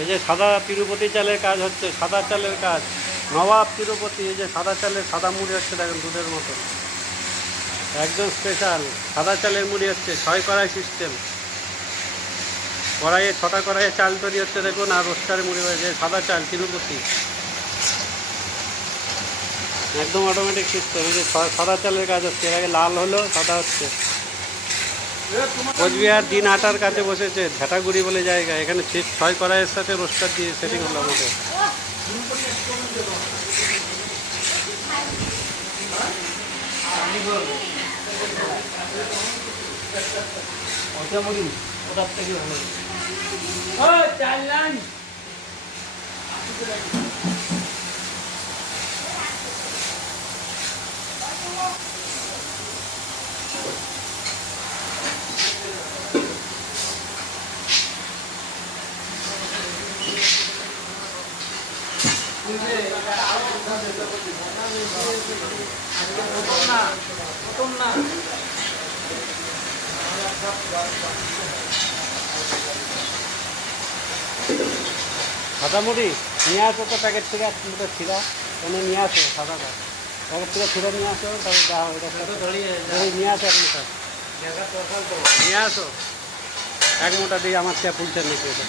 এই যে সাদা তিরুপতি চালের কাজ হচ্ছে, সাদা চালের কাজ। নবাব তিরুপতি, এই যে সাদা চালের সাদা মুড়ি হচ্ছে, দেখেন দুধের মতো। একদম স্পেশাল সাদা চালের মুড়ি হচ্ছে, ছয় কড়াই সিস্টেম কড়াইয়ে, ছটা কড়াইয়ে চাল তৈরি হচ্ছে, দেখুন, আর রোস্টারে মুড়ি হয়েছে, সাদা চাল, তিরুপতি। একদম অটোমেটিক সিস্টেম এই যে সাদা চালের কাজ হচ্ছে, এর আগে লাল হলো, সাদা হচ্ছে। কোচবিহার দিন আটার কাছে বসেছে ঝাঁটাগুড়ি বলে জায়গা এখানে ছি- ছয় কড়াইয়ের সাথে রোস্টার দিয়ে সেটিং হলো আমাদের। সাদা মুড়ি নিয়ে আসো তো প্যাকেট থেকে দুটো ছিঁড়া এনে নিয়ে আসো সাদাটা। প্যাকেট থেকে ছিঁড়ে নিয়ে আসো তারপর দেওয়া হবে নিয়ে আসো মোটা নিয়ে আসো। এক মোটা দিয়ে আমার চেয়ে পুলছে এটা